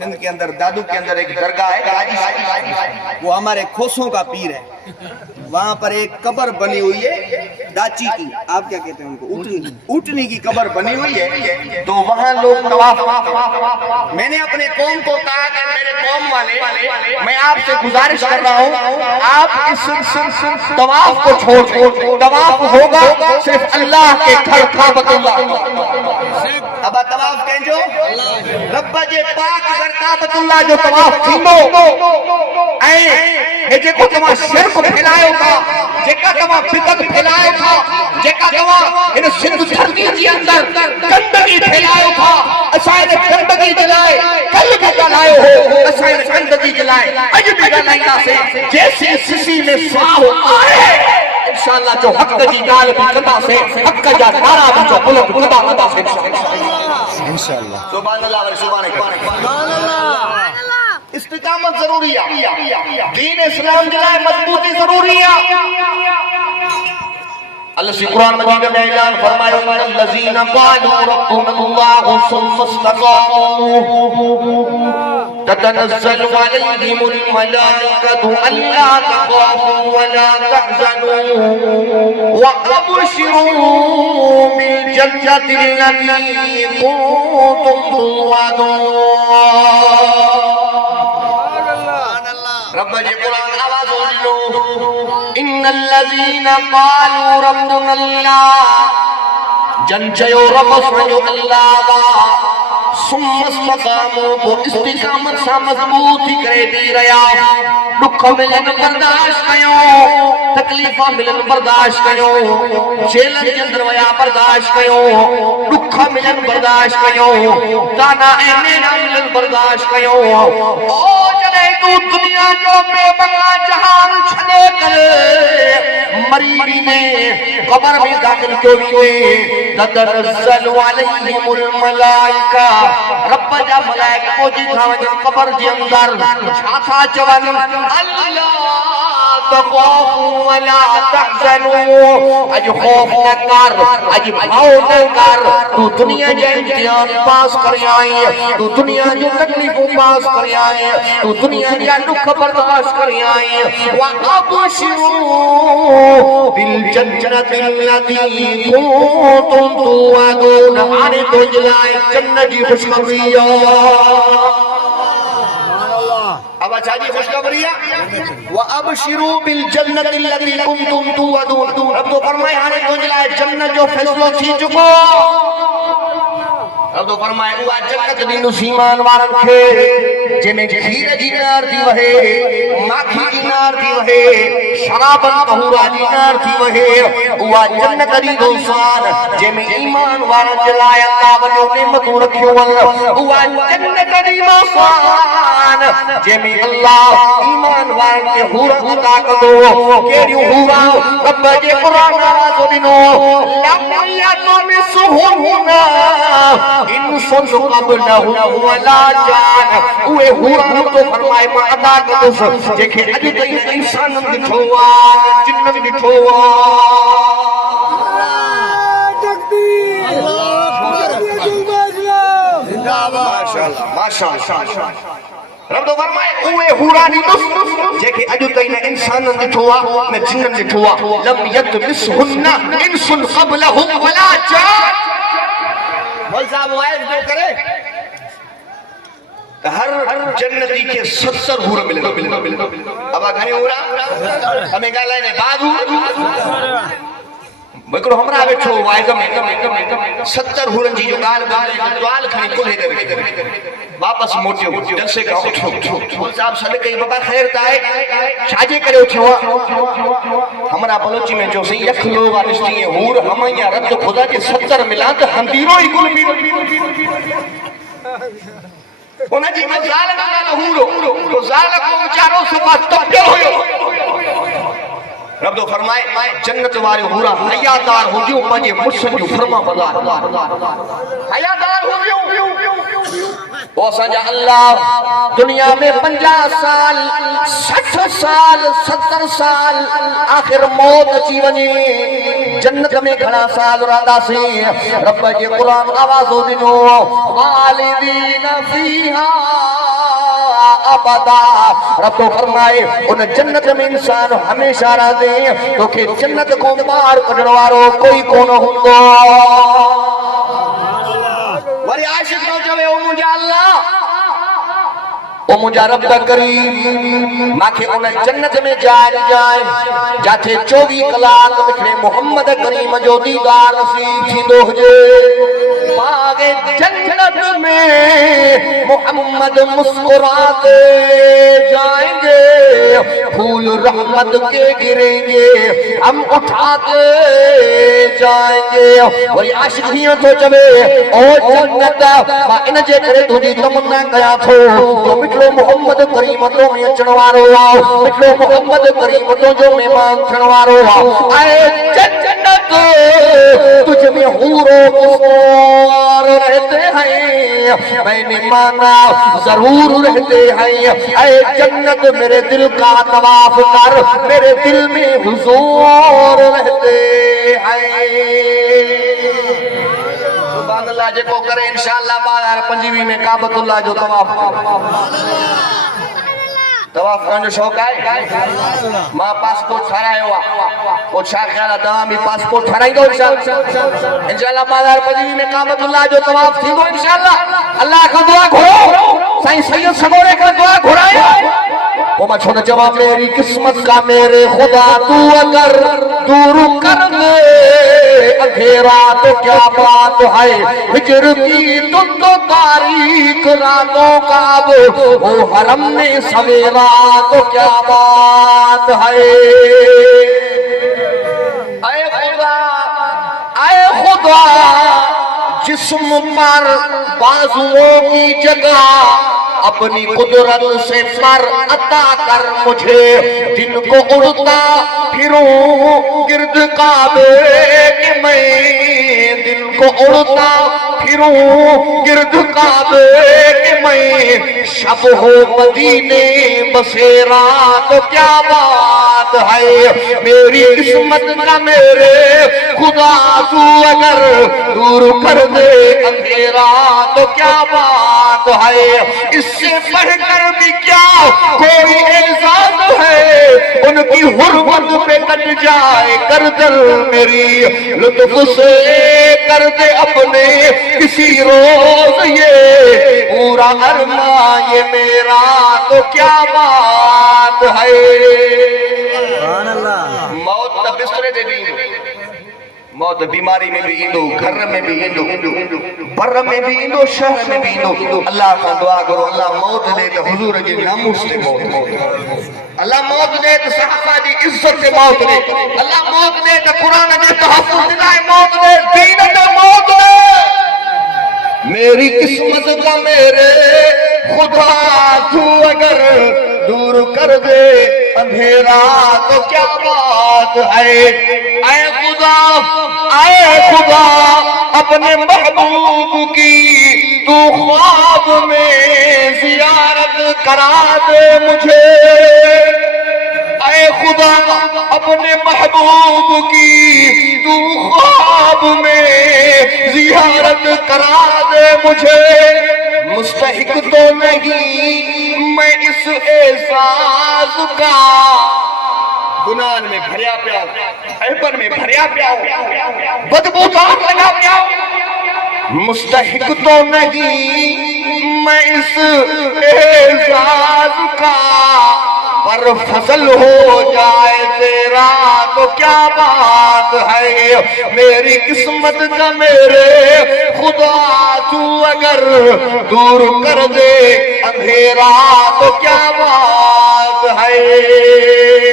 سندھ کے اندر دادو کے اندر ایک درگاہ ہے حاجی صاحب، وہ ہمارے کھوسوں کا پیر ہے. وہاں پر ایک قبر بنی ہوئی ہے ڈاچی کی، آپ کیا کہتے ہیں ان کو، اوٹنی کی قبر بنی ہوئی ہے. تو وہاں لوگ طواف کرتے ہیں. میں نے اپنے قوم کو کہا کہ میرے قوم والے، میں آپ سے گزارش کر رہا ہوں آپ اس طواف کو چھوڑ دیں. طواف ہوگا صرف اللہ کے گھر کعبۃ اللہ. اب طواف کہنجو رب جے پاک گھر کعبۃ اللہ جو طواف تھیندو اے جيڪو تما شرک پھيلايو ٿا، جيڪا تما بدعت پھيلايو ٿا، جيڪا تما ان سندھ دھرتي جي اندر گندگي پھيلايو ٿا، اسان گندگي جي لاءِ کل بھی ڳالهايو هو، اسان گندگي جي لاءِ اڄ بھی ڳالهائينداسين. جيسي سسي ۾ ساهو آهي انشاءاللہ جو حق جي ڳالهه بھی ڪنداسين، حق جا نعرا بھی جو بلند ڪنداسين انشاءاللہ. سبحان اللہ و سبحان اللہ. استقامت ضروری ہے، دین اسلام جلائے مضبوطی ضروری ہے. اللہ سے قرآن مجید میں اعلان فرمائے ان الذین قالوا ربنا اللہ ثم استقاموا تتنزل علیہم الملائکۃ الا تخافوا ولا تحزنوا وابشروا بالجنۃ التي كنتم توعدون. رب جي قرآن آواز ولو ان الذين قالوا ربنا الله جن چيو رب سمجھو اللہ ثم استقاموا تو استقامت سا مضبوط ہی کرے دی رہیا. دکھ ملن برداشت کیو، تکلیفاں ملن برداشت کیو، جیلن کے اندر ویا برداشت کیو، دکھ ملن برداشت کیو، تانا اینا ملن برداشت کیو. او جنے تو دنیا جو بے بقا جہان چھڑے کر مریضی نے قبر میں داخل کیوں ہوئے. تتنزل علیہم الملائکہ رب جا ملائکہ کو جی تھا وجن قبر جی اندر چھاتا چون اللہ تخافوا ولا تحزنوا. اج خوف نہ کر، اج بھاؤ نہ کر، تو دنیا جو امتحان پاس کر آئے، تو دنیا جو تکلیفوں پاس کر آئے، تو دنیا جو دکھ برداشت کر آئے. وابشروا بالجنۃ التي كنتم توعدون. آنے تو جلائے جنت کی خوشخبری. اب اچھا جی خوشخبری ہے وَأَبْشِرُوا بِالْجَنَّةِ الَّتِي كُنْتُمْ تُوعَدُونَ. اب تو فرمائے آنے تو جلائے جنت جو فیصلہ تھی چکو. اب تو فرمائے اوہ جنت دی نسیمان وارن کھے جے میں کھیر جی نار تھی وہے، ماکھی جی نار تھی وہے، شرابن طہورا جی نار تھی وہے. اوہ جنت دی دوسان جے میں ایمان وارن جلائے اللہ وجہ نعمتوں رکھیو. اوہ جنت دی دوسان جے میں اللہ ایمان وارن کے حور عطا کردو. کیڑیوں حورا رب جے قرآن آواز دینو لم یطمثہن انسان قبلہم ولا جان. اوے حور تو فرمائے ما ادا کردو جے کہ اج تائیں انسان ڈٹھو آ جنت ڈٹھو آ. ماشاءاللہ. رب تو فرمائے اوے حورانی نس جے کہ اج تائیں انسان ڈٹھو آ میں جنت ڈٹھو آ. لم یطمثہن انس قبلہم ولا جان. مول صاحب وائز جو کرے ہر جنتی کے 70 حور ملے. اب گھنے حورا ہمیں گا لائنے بعد بکرو ہمرا بیٹھو وائز میں 70 حورن جی جو گال دوال کھنی کلے دے واپس موٹیو جلسے کا اٹھو. مول صاحب صدقہ کئی بابا خیر تائے چھاجے کرے اٹھو. ہمرا بلوچی میں جو سی یک لوگ آنشتی ہیں حور ہمیں یا رب خدا کے 70 ملان تو ہندیروں ہی کل بھی انہیں جی میں زال کا حورو تو زال کو بچاروں سے بات تبدیل ہوئے. رب تو فرمائے جنت والے حورا حیادار ہو گیوں مجھے مجھن جو فرما بردار حیادار ہو گیوں. وہ سجا اللہ دنیا میں 50 سال 60 سال 70 سال آخر موت اچھی ونی جنت میں کھڑا سال رادا سے. رب جے قرآن آواز ہو دنو خالدین فیہا ابدا رب تو فرمائے ان جنت میں انسان ہمیشہ رہے تو کہ جنت کو مار کڈن وارو کوئی کون ہوندو وری عاشق نو چوے او مجھا اللہ او مجھا رب کریم ماکھے ان جنت میں جائے جاتے 24 کلاک بکھنے محمد کریم جو دیدار نصیب تھی دو ہجے باغے جنت میں محمد مسکراتے جائیں گے پھول رحمت کے گریں گے ہم اٹھاتے جائیں گے وہی عاشق ہی تو چوے او جنت ما ان جے کرے تجھی تمنا کیا تھو تو مٹلو محمد کریم تو میں چنوارو مٹلو محمد کریم تو جو مہمان چنوارو اے جنت تجھ میں حور و قصور رہتے ہیں میں نے مانا ضرور رہتے ہیں اے جنت میرے دل کا طواف کر میرے دل میں حضور رہتے ہیں سبحان اللہ جے کو کرے انشاءاللہ 2025 میں کعبۃ اللہ جو طواف کرنے جو شوق ہے ماں پاسپورٹ ٹھہرایا ہوا وہ چھا خیال ہے میں پاسپورٹ ٹھہرائی دو انشاءاللہ 2025 میں کعبۃ اللہ جو طواف تھی دو انشاءاللہ اللہ کا دعا گھرو سائیں سید سگورے کا دعا گھرائے وہ میں چھوڑا جواب میری قسمت کا میرے خدا تو اگر دور کر دے اندھیرا تو کیا بات ہے ہجر کی تو تاریخ راتوں کا وہ حرم میں سویرا تو کیا بات ہے اے خدا جسم پر بازوؤں کی جگہ اپنی قدرت سے پر عطا کر مجھے جن کو اڑتا پھروں گرد کعبے کہ میں دن کو اڑتا پھروں گرد کعبے کہ میں شب ہو مدینے بسیرا تو کیا بات ہے میری قسمت کا میرے خدا تو اگر دور کر دے اندھیرا تو کیا بات ہے اس سے پڑھ کر بھی کیا کوئی اعزاز ہے ان کی حرمت پہ کٹ جائے گردن میری لطف سے کر دے اپنے کسی روز یہ پورا ارمان یہ میرا تو کیا بات ہے موت نہ بسترے دے بھی موت بیماری میں بھی ایندو گھر میں بھی ایندو بر میں بھی ایندو شہر میں بھی ایندو اللہ کا دعا کرو اللہ موت دے تو حضور جی ناموس سے موت اللہ موت دے تو صحابہ جی عزت سے موت دے اللہ موت دے تو قرآن دے تحفظ دے موت دے دین دے موت دے میری قسمت کا میرے خدا تو اگر دور کر دے اندھیرا تو کیا بات ہے اے خدا اپنے محبوب کی تو خواب میں زیارت کرا دے مجھے اے خدا اپنے محبوب کی تو خواب میں زیارت کرا دے مجھے مستحق تو نہیں میں اس احساس کا گناہ میں بھریا پیا ایپر میں بھریا پیا بدبودار لگا پیا مستحق تو نہیں میں اس احساس کا پر فضل ہو جائے تیرا تو کیا بات ہے میری قسمت کا میرے خدا تو اگر دور کر دے اندھیرا تو کیا بات ہے